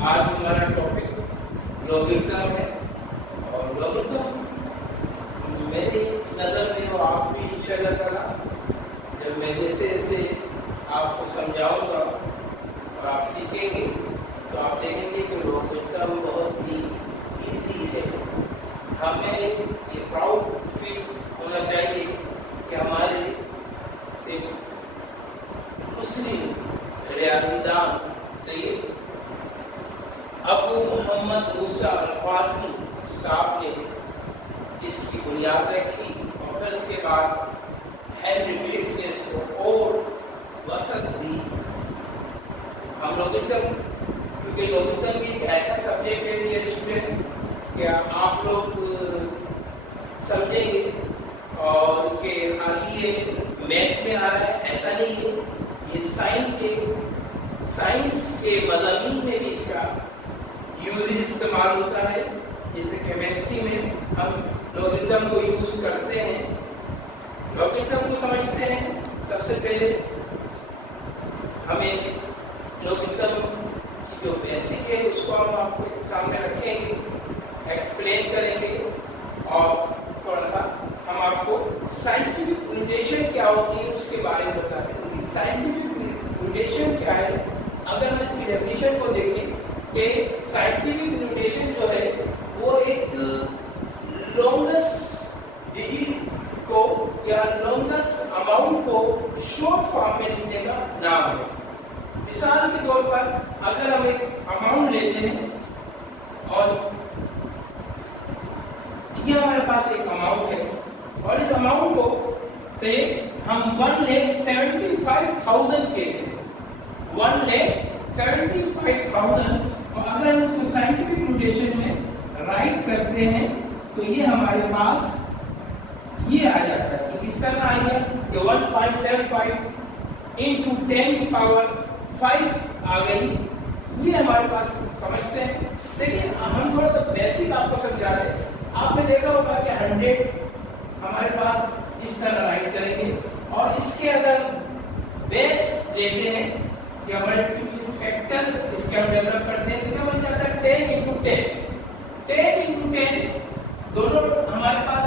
आज हमारा topic logarithm है और लॉगरिथम मेरी नज़र में और आप भी इंशाअल्लाह ताला जब मैं जैसे जैसे आपको समझाऊंगा और आप सीखेंगे तो आप देखेंगे कि लॉगरिथम बहुत ही इजी है। हमें ये प्राउड फील होना चाहिए कि हमारे से मुस्लिम रियाज़ीदान सैयद अबू मोहम्मद मूसा अल-ख्वाज़मी साहब ने इसकी बुनियाद रखी और फिर उसके बाद हेनरी विल्स ने इसको और वसत दी। हम लॉगरिथम क्योंकि लॉगरिथम भी एक ऐसा सब्जेक्ट है डियर स्टूडेंट क्या आप लोग समझेंगे और कि खाली ये मैथ में आ रहा है ऐसा नहीं है, ये साइंस के मज़ामीन में भी इसका यूज इस्तेमाल होता है। जैसे केमिस्ट्री में हम लॉगरिथम को यूज करते हैं। लॉगरिथम को समझते हैं सबसे पहले हमें लॉगरिथम की जो बेसिक है उसको हम आपको सामने रखेंगे, एक्सप्लेन करेंगे और थोड़ा सा हम आपको साइंटिफिक नोटेशन क्या होती है उसके बारे में बता देंगे। साइंटिफिक नोटेशन क्या है, अगर हम इसकी डेफिनेशन को देखें कि साइंटिफिक नोटेशन जो है वो एक लॉन्गेस्ट डिजिट को या लॉन्गेस्ट अमाउंट को शॉर्ट फॉर्म में लिखने का नाम है। मिसाल के तौर पर अगर हम एक अमाउंट लेते हैं और ये हमारे पास एक अमाउंट है और इस अमाउंट को से हम 1,75,000 कहते हैं, 1,75,000 और अगर हम इसको साइंटिफिक नोटेशन में राइट करते हैं तो ये हमारे पास ये आ जाता है कि किस तरह आ गया कि 1.75 इंटू 10 की पावर 5 आ गई। ये हमारे पास समझते हैं। देखिए हम थोड़ा सा बेसिक आपको समझा रहे हैं। आपने देखा होगा कि 100 हमारे पास इस तरह राइट करेंगे और इसके अगर बेस लेते हैं कि मल्टीप्लिकेशन फैक्टर इसके हम डेवलप करते हैं तो क्या बन जाता है 10 इंटू 10 दोनों हमारे पास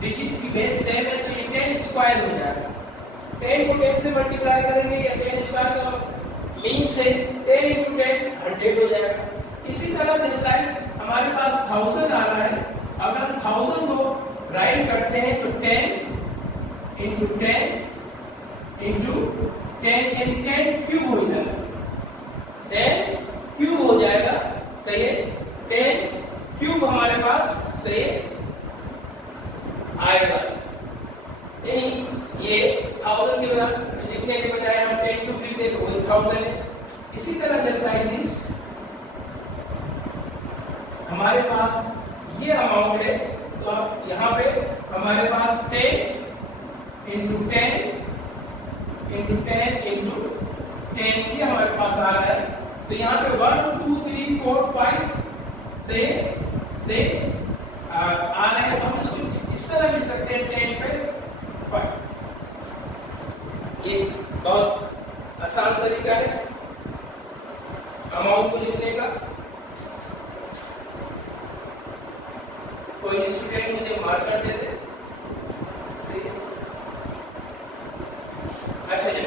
डिजिट की बेस सेम है तो ये 10 स्क्वायर हो जाएगा। 10 को 10 से मल्टीप्लाई करेंगे या 10 स्क्वायर का मीन से 10 इंटू 10 100 हो जाएगा। इसी तरह दिस टाइम हमारे पास 1000 आ रहा है, अगर हम 1000 को राइट करते हैं तो 10 इंटू 10 इंटू 10 यानी 10 क्यूब हो जाएगा, 10 क्यूब हो जाएगा। सही है, 10 क्यूब हमारे पास सही है आएगा। ये 1000 के बजाय लिखने के बजाय हम 10 क्यूब लिखते तो 1000 है। इसी तरह जस्ट लाइक दिस हमारे पास ये अमाउंट है तो यहाँ पे हमारे पास 10 इंटू 10 इंटू 10 इंटू 10 ये हमारे पास आ रहा है। तो यहाँ पे 1 2 3 4 5 से आ रहा है। हम इसको इस तरह लिख सकते हैं 10 पे 5। ये बहुत आसान तरीका है अमाउंट को लिखने का। कोई स्टूडेंट मुझे मार्क कर देते। अच्छा जी,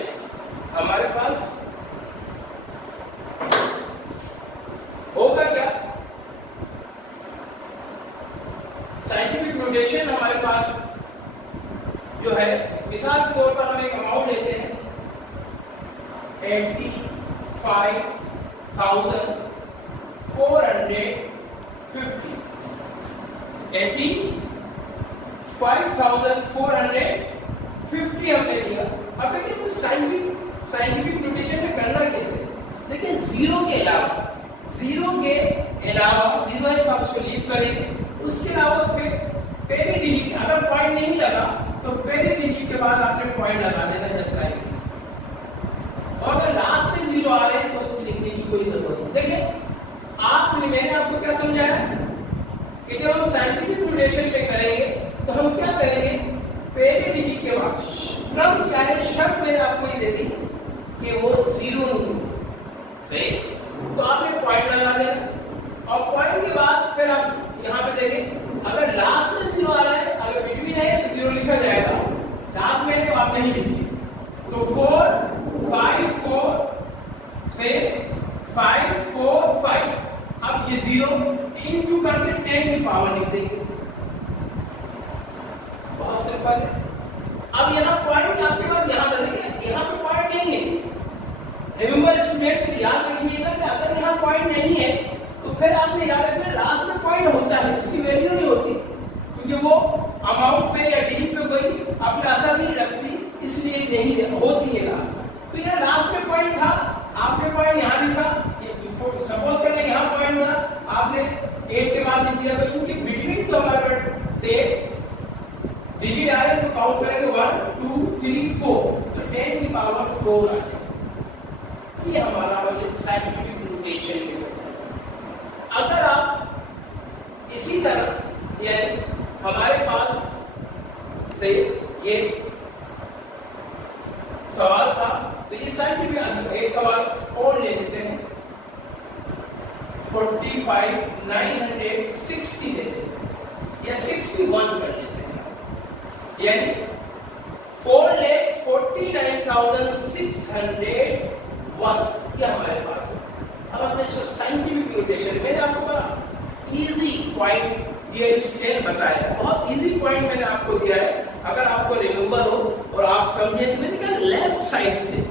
हमारे पास होगा क्या साइंटिफिक नोटेशन हमारे पास जो है मिसाल के तौर पर हम एक अमाउंट लेते हैं 85,450 हमने लिया। अब देखिए तो साइंटिफिक नोटेशन में करना कैसे, देखिए जीरो के अलावा जीरो है तो आप उसको लीव करेंगे, उसके अलावा फिर पहले डिजिट अगर पॉइंट नहीं लगा तो पहले डिजिट के बाद आपने पॉइंट लगा देना जस्ट लाइक दिस। और अगर लास्ट में जीरो आ रहे हैं तो उसको लिखने की कोई जरूरत नहीं। देखिए मैंने आपको क्या समझाया कि जब हम साइंटिफिक नोटेशन पे करेंगे तो हम क्या करेंगे, पहले डिजिट के बाद क्रम क्या है, शर्त मैंने आपको ये दे दी कि वो जीरो नहीं है। सही, तो आपने पॉइंट सिंपल है। अब यहाँ पॉइंट आपके पास यहाँ देखिए, यहाँ पे पॉइंट नहीं है। रिमेंबर स्टूडेंट, याद रखिएगा कि अगर यहाँ पॉइंट नहीं है तो फिर आपने याद रखना लास्ट में पॉइंट होता है, उसकी वैल्यू नहीं होती, क्योंकि वो अमाउंट पे या डील पे कोई अपना असर नहीं रखती, इसलिए नहीं होती है लास्ट। तो यह लास्ट में पॉइंट था, आपने पॉइंट यहाँ लिखा, सपोज करने यहाँ पॉइंट था, आपने 8 के बाद लिख दिया, तो इनके बिटवीन तो हमारे थे डिजिट आ रहे हैं, तो काउंट करेंगे 1 2 3 4, तो 10 की पावर 4 आ जाएगा। ये हमारा वाले साइंटिफिक नोटेशन है। अगर आप इसी तरह ये हमारे पास से ये सवाल था, तो ये साइंटिफिक एक सवाल और ले लेते हैं, 45 960 ले लेते हैं या 61 कर लेते हैं, यानी 4,49,601 ये हमारे पास है। अब हमने साइंटिफिक नोटेशन मैंने आपको बड़ा इजी पॉइंट डियर स्टूडेंट बताया, बहुत इजी पॉइंट मैंने आपको दिया है। अगर आपको रिमेंबर हो और आप समझे तो मैंने कहा लेफ्ट साइड से,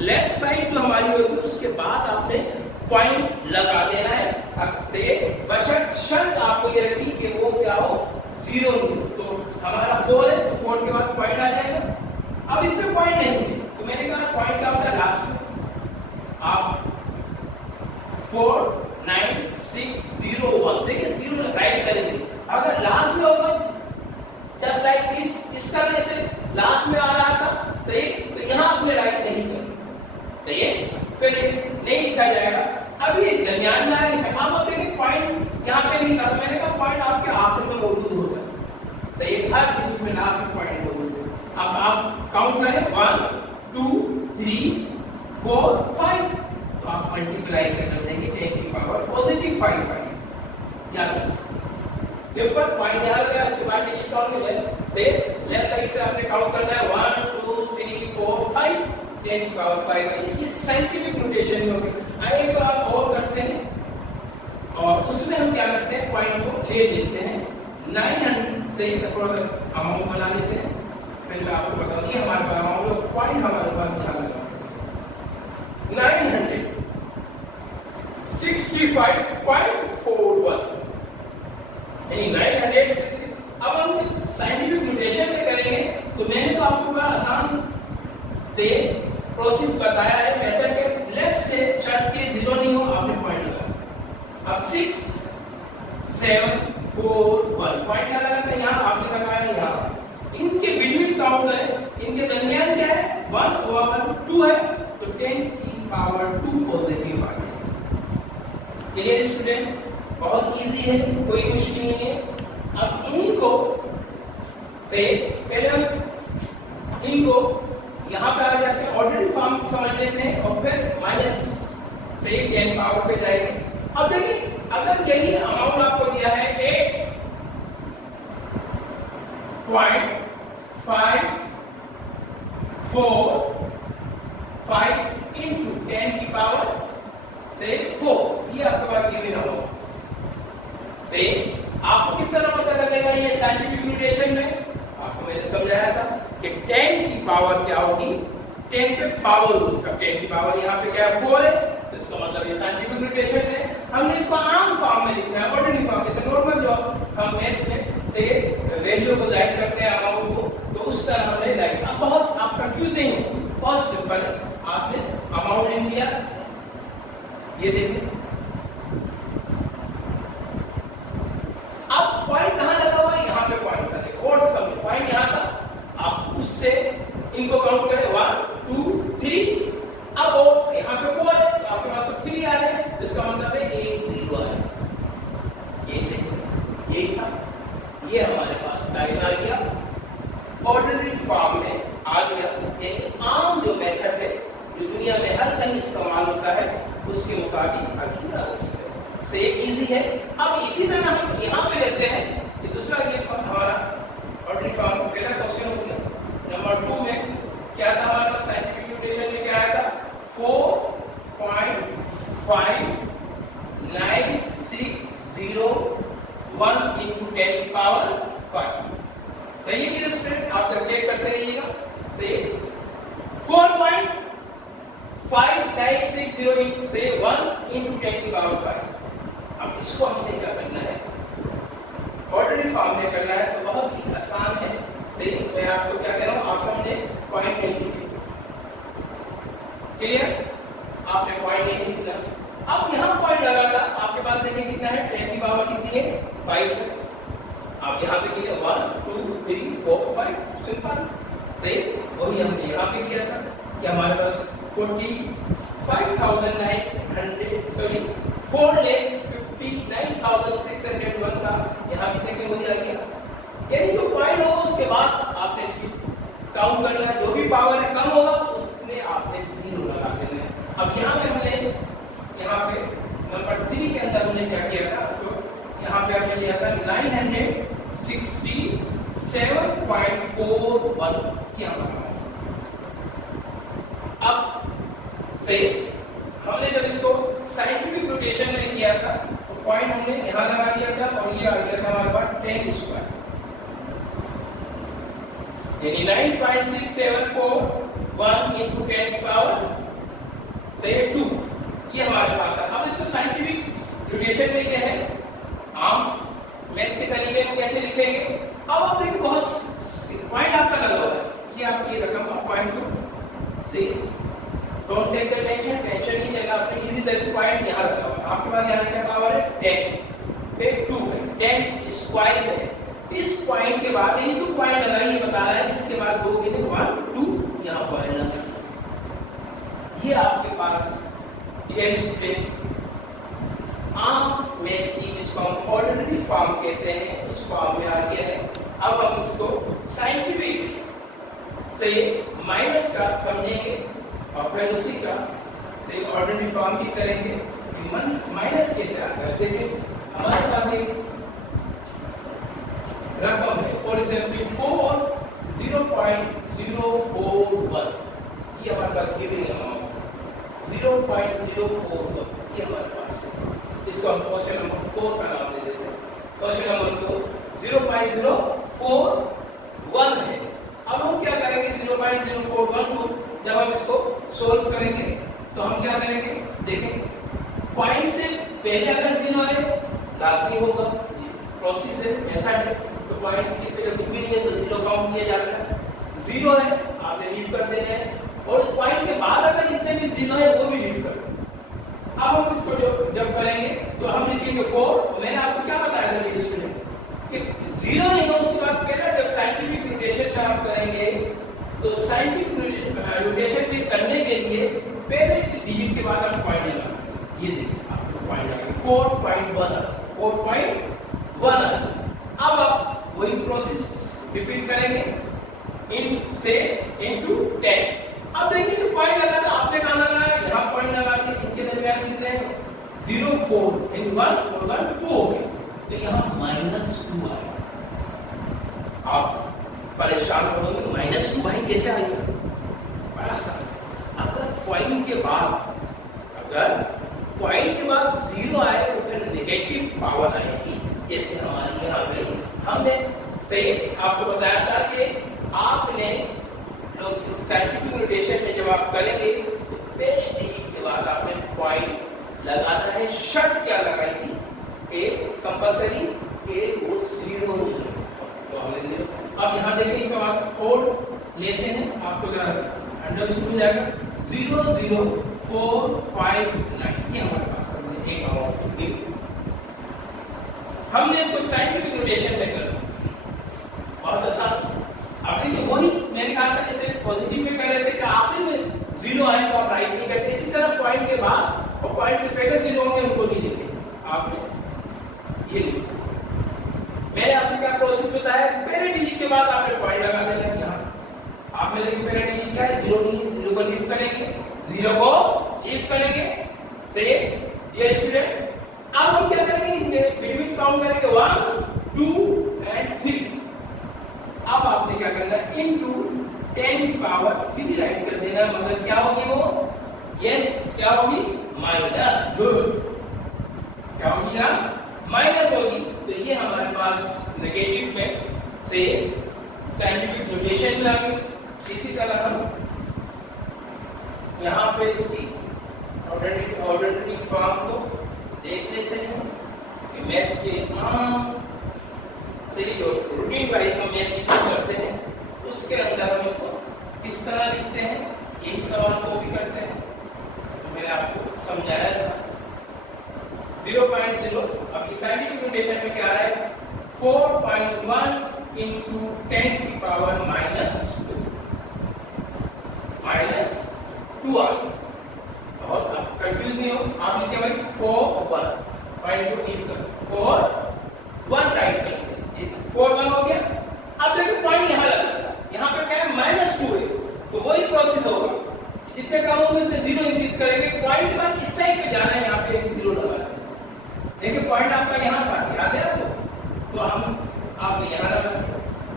लेफ्ट साइड जो हमारी होगी उसके बाद आपने पॉइंट लगा देना है, बशर्त शर्त आपको ये रखी कि वो क्या हो, 0 नहीं। तो हमारा 4 है, तो 4 के बाद पॉइंट आ जाएगा। अब इसमें पॉइंट नहीं है, तो मैंने कहा पॉइंट क्या होता है लास्ट में, आप 4 9 6 0 1 देखिए 0 राइट करेंगे। अगर लास्ट में होगा जस्ट लाइक दिस, इस तरह से लास्ट में आ रहा था, सही, तो यहाँ आपने राइट नहीं करना, सही है, फिर नहीं लिखा जाएगा। अभी दरमियान में आया लिखा, आप देखिए पॉइंट यहाँ पे नहीं था, तो मैंने कहा पॉइंट आपके आखिर में मौजूद होगा, सही है, हर बिंदु में लास्ट में पॉइंट मौजूद है। अब आप काउंट करें 1 2 3 4 5, तो आप मल्टीप्लाई करने देंगे 10 की पावर पॉजिटिव 5 आएगी, याद रखिए सिंपल पॉइंट यहाँ लगा, उसके बाद डिजिट काउंट कर ले, लेफ्ट साइड से आपने काउंट करना है 1 2 3 4 5, 10 की पावर 5 आएगी। ये साइंटिफिक नोटेशन में होगी। आइए एक सवाल और करते हैं, और उसमें हम क्या करते हैं, पॉइंट को ले लेते हैं 900 से थोड़ा अमाउंट बना लेते हैं, फिर मैं आपको बताऊंगी हमारे पास अमाउंट पॉइंट हमारे पास यहाँ लगा 965.41, यानी 960। अब हम साइंटिफिक नोटेशन से करेंगे, तो मैंने तो आपको बड़ा आसान से प्रोसेस बताया है मेथड के, लेफ्ट से शर्त के 0 नहीं हो आपने पॉइंट लगाया। अब 6 7 4 1 पॉइंट क्या लगा था, यहाँ आपने लगाया यहाँ, इनके बिटवीन काउंट करें, इनके दरमियान क्या है 1 over 1 2 है, तो 10 की पावर 2 पॉजिटिव आ गया। क्लियर स्टूडेंट, बहुत इजी है, कोई मुश्किल नहीं है। अब इनको से पहले हम इनको यहाँ पे आ जाते हैं, ऑर्डरली फॉर्म समझ लेते हैं, और फिर माइनस से 10 पावर पे जाएंगे। अब देखिए अगर यही अमाउंट आपको दिया है 8.545 into 10 की पावर से 4, ये आपके पास गिवन अमाउंट। आपको किस तरह पता लगेगा ये साइंटिफिक नोटेशन में, आपको मैंने समझाया था कि 10 की पावर क्या होगी, 10 पे पावर होगा, 10 की पावर यहाँ पे क्या है 4 है, तो इसका मतलब ये साइंटिफिक नोटेशन है। हमने इसको आम फॉर्म में लिखना है, ऑर्डिनरी फॉर्म, जैसे नॉर्मल जो हम मैथ में से वैल्यू को जाहिर करते हैं अमाउंट को, तो उस तरह हमने जाहिर। अब बहुत आप कंफ्यूज नहीं हो, बहुत सिंपल है, आपने अमाउंट लिख लिया, ये देखिए अब पॉइंट कहाँ लगा हुआ है, यहाँ पे पॉइंट करें, और समझो पॉइंट यहाँ था, आप उससे इनको काउंट करें 1 2 3, अब वो यहाँ पे 4 है, तो आपके पास तो 3 आ रहे हैं, इसका मतलब है 1 0 है। ये देखिए यही था, ये हमारे पास टाइम आ गया, ऑर्डिनरी फॉर्म में आ गया। यानी आम जो मेथड है जो दुनिया में हर कहीं इस्तेमाल होता है उसके मुताबिक से इजी है। अब इसी तरह हम यहाँ पे लेते हैं कि दूसरा ये हमारा ऑर्डिनरी फॉर्म पहला क्वेश्चन हो गया। नंबर 2 में क्या था हमारे पास, साइंटिफिक नोटेशन में क्या आया था 4.5960 1 into 10 पावर 5, सही है स्टूडेंट। से 4.5960 से 1 into 10 की पावर 5। अब इसको हमने क्या करना है, ऑर्डनरी फॉर्म में करना है, तो बहुत ही आसान है। लेकिन मैं आपको क्या कह रहा हूँ, आप समझे, पॉइंट नहीं लिखे, क्लियर, आपने पॉइंट नहीं लिखा। अब यहाँ पॉइंट लगा था, आपके पास देखिए कितना है, 10 की पावर कितनी है, 5 है। आप यहाँ से कीजिए 1 2 3 4 5, सिंपल। वही हमने यहाँ पे किया था कि हमारे पास 4,59,601 था, यहाँ भी देखिए वही आ गया। यानी जो पॉइंट होगा उसके बाद आपने काउंट करना है, जो भी पावर है कम होगा उतने आपने 0 लगा देना है। अब यहाँ पे हमने यहाँ पे नंबर 3 के अंदर हमने क्या किया था, तो यहाँ पे हमने लिया था 967.41 किया। अब सही, हमने जब इसको साइंटिफिक नोटेशन में किया था तो पॉइंट हमने यहाँ लगा दिया था और ये आ गया था हमारे पास 10 स्क्वायर, यानी 9.6741 into 10 की पावर सही 2, ये हमारे पास है। अब इसको साइंटिफिक नोटेशन में ये है, आम मैथ के तरीके में कैसे लिखेंगे। अब आप देखिए बहुत पॉइंट आपका लगा हुआ है, ये आपकी रकम का पॉइंट को सही, don't take the tension, tension नहीं लेना, आपने इजी तरीके पॉइंट यहाँ रखा हुआ है। आपके पास यहाँ क्या पावर है 10 पे 2 है, 10 स्क्वायर है। इस पॉइंट के बाद ये जो पॉइंट लगा ये बता रहा है, इसके बाद 2 के लिए 1 2 यहाँ पॉइंट लगा, ये आपके पास आम मैथ की जिसको हम ऑर्डिनरी फॉर्म कहते हैं उस फॉर्म में आ गया है। अब हम इसको साइंटिफिक से माइनस का समझेंगे और फिर उसी का ऑर्डिनरी फॉर्म भी करेंगे। माइनस कैसे आता है, देखिए हमारे पास एक रकम है, फॉर एग्जाम्पल 0.041, ये हमारे पास गिविंग अमाउंट 0.041, ये हमारे पास है। इसको हम क्वेश्चन नंबर 4 का नाम दे देते हैं। क्वेश्चन नंबर 4 0.041 है। अब हम क्या करेंगे, 0.041 को जब हम इसको सोल्व करेंगे तो हम क्या करेंगे, देखें पॉइंट से पहले अगर 0 है लाजमी होगा, प्रोसेस है, मेथड है, तो पॉइंट के पहले कुछ भी नहीं है तो 0 काउंट किया जाता है। 0 है आपने लीव कर देना है, और पॉइंट के बाद अगर जितने भी 0 है वो भी लीव कर। अब हम इसको जब करेंगे तो हम लिखेंगे 4। मैंने आपको क्या बताया था स्टूडेंट कि 0 नहीं हो उसके बाद पहले जब साइंटिफिक नोटेशन में आप करेंगे तो साइंटिफिक नोटेशन में करने के लिए पहले डिजिट के बाद आप पॉइंट लगाना, ये देखिए आपको पॉइंट लगाएंगे 4.1। अब आप वही प्रोसेस रिपीट करेंगे इनटू 10। अब देखिए जो पॉइंट लगा था आपने कहां लगाया, यहाँ पॉइंट लगा दिया, इनके दरमियान कितने हैं 0.4 इन 1 और 1 2 हो गए, तो यहाँ -2 आया। आप परेशान हो गए -2 भाई कैसे आ गया, बड़ा सा। अगर पॉइंट के बाद 0 आए तो फिर नेगेटिव पावर आएगी, जैसे हमारे यहाँ पे हमने सही आपको बताया था कि आपने साइंटिफिक नोटेशन में जब आप करेंगे तो पहले डिजिट के बाद आपने पॉइंट लगाना है। शर्त क्या लगाई थी, एक कंपल्सरी के वो 0 नहीं, तो हमने अब यहाँ देखिए सवाल कोड लेते हैं, आपको जरा अंडरस्टूड हो जाएगा। 00459 ये हमारे पास हमने एक अमाउंट दी, हमने इसको साइंटिफिक नोटेशन में कर बहुत आसान। अब देखिए वही मैंने कहा था जैसे पॉजिटिव में कर रहे थे कि आखिर में 0 आए तो आप राइट नहीं करते, इसी तरह पॉइंट के बाद और पॉइंट से पहले 0 होंगे उनको नहीं लिखे, आपने ये लिखा। मैंने आपको क्या प्रोसेस बताया, पहले डिजिट के बाद आपने पॉइंट लगा देना है। यहाँ आपने देखिए पहले डिजिट क्या है 0 नहीं, 0 को लीव करेंगे, 0 को लीव करेंगे, सही ये स्टूडेंट। अब हम क्या करेंगे, बिटवीन काउंट करेंगे 1 2 and 3। अब आपने क्या करना है, इनटू 10 की पावर 3 राइट कर देना, मतलब क्या होगी वो, यस क्या होगी, माइनस, गुड, क्या होगी ना, माइनस होगी। तो ये हमारे पास नेगेटिव में से साइंटिफिक नोटेशन में आ गई। इसी तरह हम यहाँ पे इसकी ऑर्डिनरी फॉर्म को देख लेते हैं कि मैथ के आम से जो रूटीन वाइज हम मैथ यूज करते हैं उसके अंदर हम इसको किस तरह लिखते हैं, यही सवाल को भी करते हैं। तो मैंने आपको समझाया था 0.0। अब साइंटिफिक नोटेशन में क्या है, 4.1 into 10 की पावर -2 आ गई। और आप कंफ्यूज नहीं हो, आप लिखिए भाई 4 राइट करेंगे, 4 1 हो गया। अब देखो पॉइंट यहाँ लगा, यहाँ पे क्या है -2 है, तो वही प्रोसेस होगा, जितने कम होंगे उतने 0 इंक्रीज करेंगे। पॉइंट के बाद इस साइड पे जाना है, यहाँ पे 0 लगा। देखिए पॉइंट आपका यहाँ पर याद है आपको, तो आपने यहाँ लगा।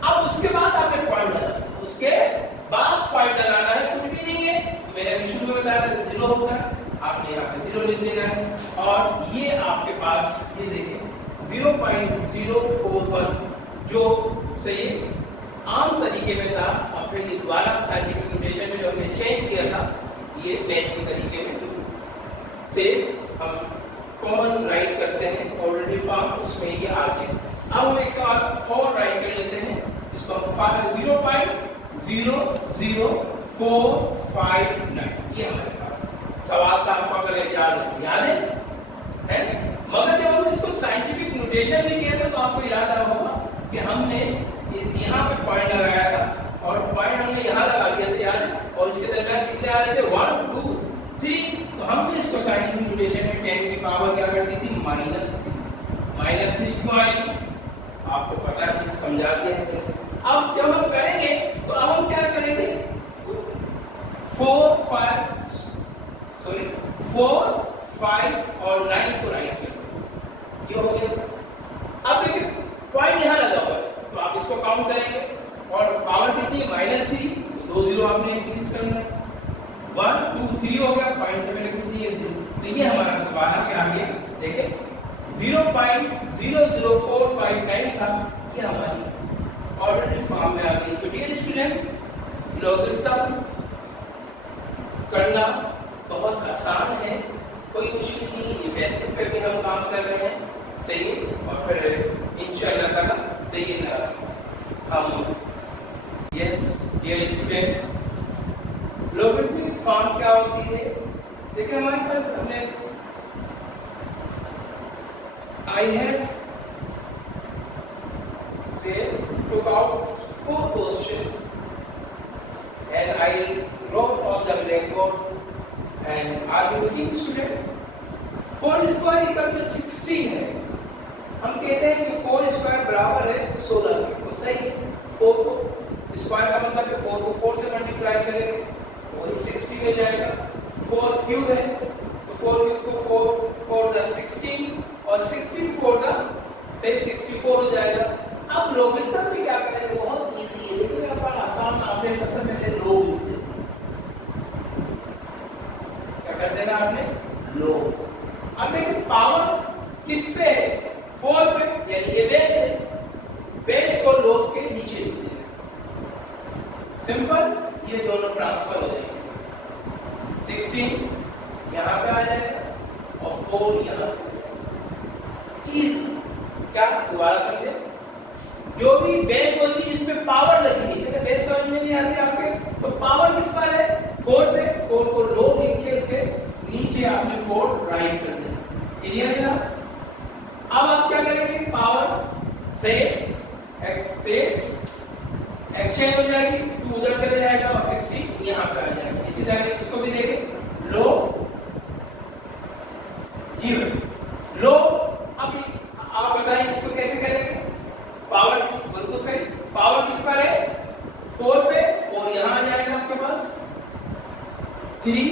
अब उसके बाद आपने पॉइंट लगाना, उसके बाद पॉइंट लगाना है, कुछ भी नहीं है। मैंने अभी शुरू में बताया था 0 होगा, आपने यहाँ पे 0 लिख देना है। और ये आपके पास ये देखिए 0.041 जो सही आम तरीके में था, और फिर दोबारा साइंटिफिक नोटेशन में जो हमने चेंज किया था, ये मैथ के तरीके में से हम कॉमन राइट करते हैं ऑर्डिनरी फॉर्म, उसमें ये आ गया। अब हम एक साथ और राइट कर लेते हैं, इसको हम 0.00459 ये हमारे पास सवाल था। आपको अगर याद है? मगर जब हमने इसको साइंटिफिक नोटेशन में किया था तो आपको याद आया होगा कि हमने यहाँ पे पॉइंट लगाया था और पॉइंट हमने यहाँ लगा दिया था, याद है? और इसके दरमियान कितने आ रहे थे, 1 2 3। तो हमने इसको साइंटिफिक नोटेशन में 10 की पावर क्या कर दी थी, -3 क्यों आएगी आपको पता है, समझा दिया है। अब जब हम करेंगे तो अब हम क्या करेंगे, 4 5 और 9 को राइट करेंगे, ये हो गया। अब देखिए पॉइंट यहाँ लगा हुआ है, तो आप इसको काउंट करेंगे और पावर कितनी है, -3, तो 2 0 आपने इंक्रीज करना है। 1 2 3 हो गया, पॉइंट से पहले कितनी है 0, तो ये हमारा बाहर के आ गया। देखिए 0.00459 था, ये हमारी ऑर्डिनरी फॉर्म में आ गई। तो डियर स्टूडेंट, लॉगरिथम करना बहुत आसान है, कोई मुश्किल नहीं है। बेसिक पे भी हम काम कर रहे हैं, सही है। और फिर इंशाअल्लाह ताला सही है हम yes dear student, logarithmic form क्या होती है। देखिए हमारे पास हमने I have took out 4 questions and I wrote on the blackboard, and are you looking student? 4 square equal to 16 है। हम कहते हैं कि 4 स्क्वायर बराबर है 16 के, तो सही है। 4 को स्क्वायर का मतलब है 4 को 4 से मल्टीप्लाई करेंगे तो वही 60 मिल जाएगा। 4 क्यूब है तो 4 क्यूब को 4 × 16 और 16 4 का 64 हो जाएगा। अब लॉगरिथम में क्या करेंगे, बहुत इजी है, लेकिन मेरा बड़ा आसान, आपने पसंद में लोग लिखते क्या कर देना आपने, लोग। अब देखिए पावर किस पे है, 4 पे, यानी ये बेस है, बेस को लोग के नीचे लिख देना, सिंपल। ये दोनों ट्रांसफर हो जाएंगे, 16 यहाँ पे आ जाएगा और 4 यहाँ पे। क्या दोबारा समझे, जो भी बेस होगी जिसमें पावर लगी है, बेस समझ में नहीं आती आपके, तो पावर किस पर है, 4 पे। 4 को लोग लिख के उसके नीचे आपने 4 राइट कर देना, क्लियर है ना। अब आप क्या करेंगे, पावर से एक्सचेंज हो जाएगी, 2 उधर चले जाएगा और 60 यहाँ पे आ जाएगा। इसी तरह इसको भी देखें, लो लो। अब आप बताएं इसको कैसे करेंगे, पावर बिल्कुल सही, पावर किस पर है, 4 पे, 4 यहाँ आ जाएगा आपके पास, 3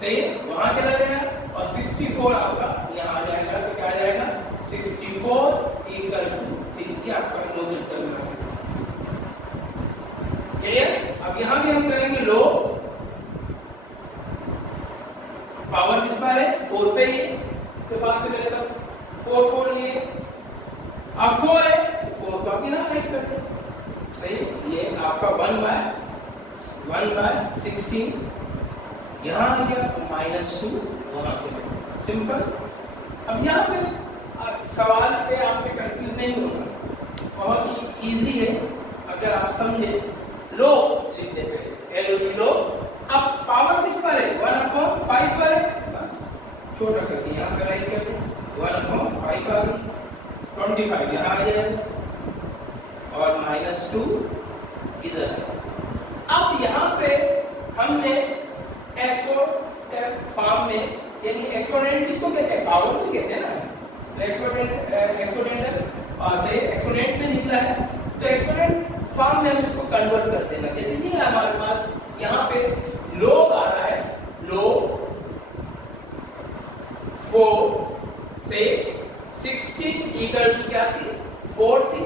सही है, वहां चला गया और 64 आपका यहाँ आ जाएगा, तो क्या आ जाएगा 64 इक्वल टू 3, ये आपका लॉगरिथम है, क्लियर। अब यहाँ भी हम करेंगे लो, पावर किस पर है, 4 पे ही, तो बात से पहले सब 4 लिए, अब 4 है, 4 को आप यहाँ राइट कर दें, सही। ये आपका 1/16 1/16 यहाँ आ गया -2 वहाँ पे। सिंपल। अब यहाँ पे सवाल पे आपने कंफ्यूज नहीं होना, बहुत ही इजी है अगर आप समझे। लो लिख देते हैं, LOG लो। अब पावर किस पर है? 1/5 पर है, बस छोटा करके यहाँ पे राइट कर दें, 1/5 आ गई, 25 यहाँ आ जाएगा और -2 इधर है। अब यहाँ पे हमने एक्सपोनेंट फॉर्म में, यानी एक्सपोनेंट किसको कहते हैं? पावर को कहते हैं ना। एक्सपोनेंट से निकला है, तो एक्सपोनेंट फॉर्म में हम इसको कन्वर्ट कर देना। जैसे कि हमारे पास यहाँ पे लोग आ रहा है, लोग 4 से 16 इक्वल टू क्या थी? 4 थी।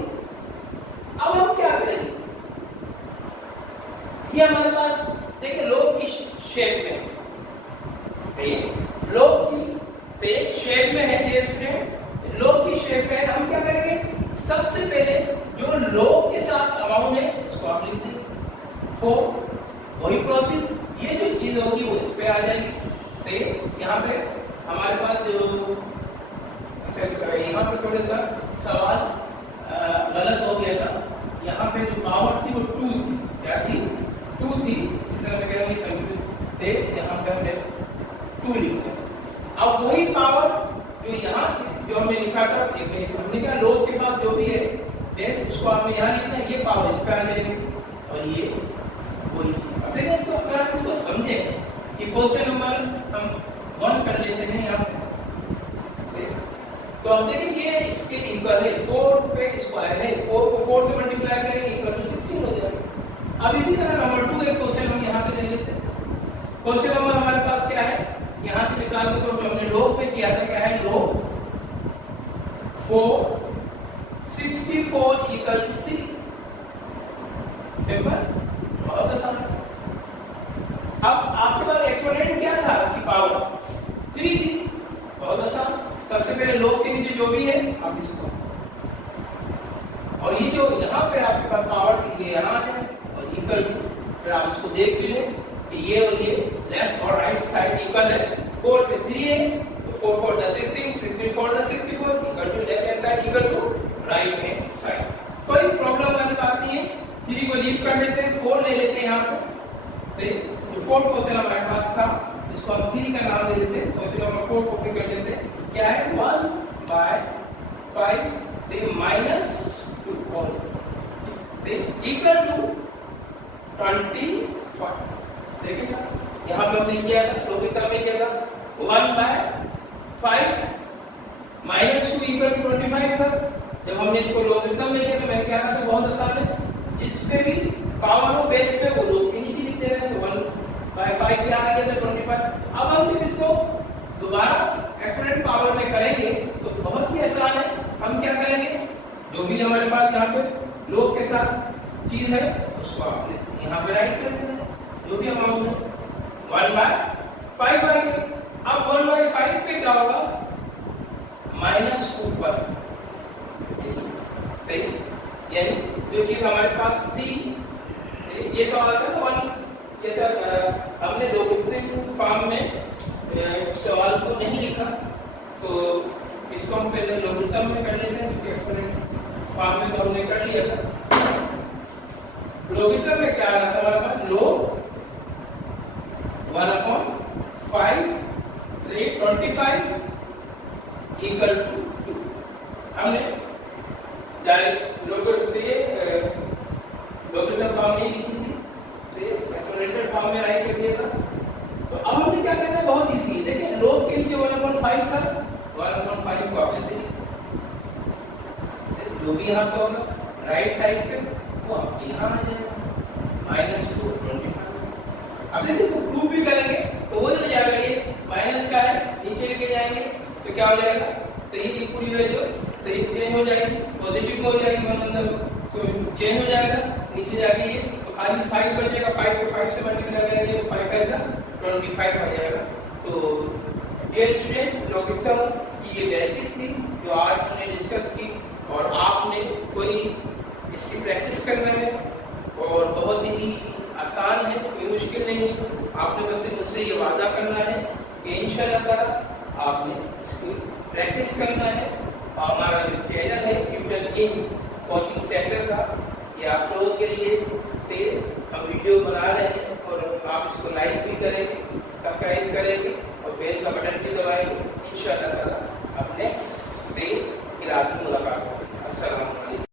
अब हम क्या करेंगे? ये हमारे पास देखिए लोग की शेप में है, लोग की शेप में है ये स्टूडेंट, लोग की शेप में है। हम क्या करेंगे? सबसे पहले जो लोग के साथ अमाउंट है उसको आप लिख देंगे 4, वही प्रोसेस, ये जो चीज होगी वो इस पे आ जाएगी। सही है। यहाँ पे हमारे पास जो यहाँ पे थोड़ा सा सवाल गलत हो गया था। यहाँ पे जो पावर थी वो 2 थी, क्या थी? 2 थी। इसी तरह मैं कहेंगे कंफ्यूज थे, यहाँ पे हमने 2 लिख दिया। अब वही पावर जो यहाँ थी, जो हमने लिखा था, हमने कहा लोग के पास जो भी है बेस, उसको आपने यहाँ लिखना है, ये पावर इस पे आ जाएगी और ये वही। अब देखिए तो अगर आप इसको समझे कि क्वेश्चन नंबर हम 1 कर लेते हैं यहाँ पे, तो अब देखिए ये इसके इक्वल है, 4 पे स्क्वायर है, 4 को 4 से मल्टीप्लाई करेंगे इक्वल टू 16 हो जाएगा। अब इसी तरह नंबर 2 एक क्वेश्चन हम यहाँ पे ले लेते हैं। क्वेश्चन नंबर हमारे पास क्या है? यहाँ से मिसाल के तौर पे हमने लोग पे किया था, क्या है? लोग 4 64 इक्वल टू 3। सिंपल, बहुत आसान। अब आपके पास एक्सपोनेंट क्या था? उसकी पावर 3 थी, बहुत आसान। सबसे पहले लोग के नीचे जो भी है आप इसको, और ये जो यहाँ पे आपके पास पावर थी ये यहाँ आ जाए और इक्वल टू, फिर आप इसको देख लीजिए कि ये और ये लेफ्ट और राइट साइड इक्वल है। 4 पे 3 है तो 4 4 the 16, 16 4 the 64 equal to left hand side equal to right hand side. कोई प्रॉब्लम वाली बात नहीं है। 3 को लीव कर देते हैं, 4 ले लेते हैं यहाँ पे। सही। जो 4 क्वेश्चन हमारे पास था इसको हम 3 का नाम दे देते हैं, क्वेश्चन नंबर 4 कॉपी कर लेते हैं। क्या है? 1/5 -2 इक्वल टू 25। देखिएगा यहाँ पे हमने किया था, लोगिता में किया था 1/5 -2 इक्वल टू 25 था। जब हमने इसको लोगिता में किया तो मैंने क्या कहा था? बहुत आसान है, जिस पे भी पावर हो बेस पे वो लोग के नीचे लिख दे रहे हैं, तो 1/5 पे आ गया था 25। अब हम जब इसको दोबारा एक्सपोनेंट पावर में करेंगे तो बहुत ही आसान है। हम क्या करेंगे? जो भी हमारे पास यहाँ पे लोग के साथ चीज है उसको आपने यहाँ पे राइट कर देना, जो भी अमाउंट है 1/5 आ गया। अब 1/5 पे क्या होगा? -2 पर। सही। यानी जो चीज हमारे पास थी, ये सवाल था तो जैसा हमने लोगिथमिक फॉर्म में सवाल को नहीं लिखा तो इसको हम पहले लोगिथम में कर लेते हैं, क्योंकि एक्सपोनेंट फॉर्म में तो हमने कर लिया था। लोगिथम में क्या आ रहा था हमारे पास? लोग 1/5 से 25 इक्वल टू 2। हमने डायरेक्ट लोगिथम से लोगिथम फॉर्म नहीं लिखी थी, तो एक्सपोनेंशियल फॉर्म में राइट कर दिया था। तो अब हमें क्या करना है? बहुत इजी है। देखिए लोग के लिए जो 1/5 था, 1/5 को आप ऐसे जो भी यहाँ पे होगा राइट साइड पे वो आपके यहाँ आ जाएगा -2 25। अब देखिए तो प्रूफ भी करेंगे तो वो हो जाएगा, ये माइनस का है नीचे लेके जाएंगे तो क्या हो जाएगा? सही की पूरी वैल्यू सही चेंज हो जाएगी, पॉजिटिव हो जाएगी, मतलब तो चेंज हो जाएगा नीचे जाके ये, तो खाली 5 बचेगा। 5 को 5 से मल्टीप्लाई करेंगे तो 5 ऐसा 25 आ जाएगा। तो ये स्टूडेंट लोगिथम की ये बेसिक थी जो आज हमने डिस्कस की, और आपने कोई इसकी प्रैक्टिस करना है और बहुत ही आसान है। आपने बस मुझसे ये वादा करना है कि इंशाल्लाह ताला आपने इसकी प्रैक्टिस करना है। और हमारा जो चैनल है ट्यूटर इन कोचिंग सेंटर का, ये आप लोगों के लिए हम वीडियो बना रहे हैं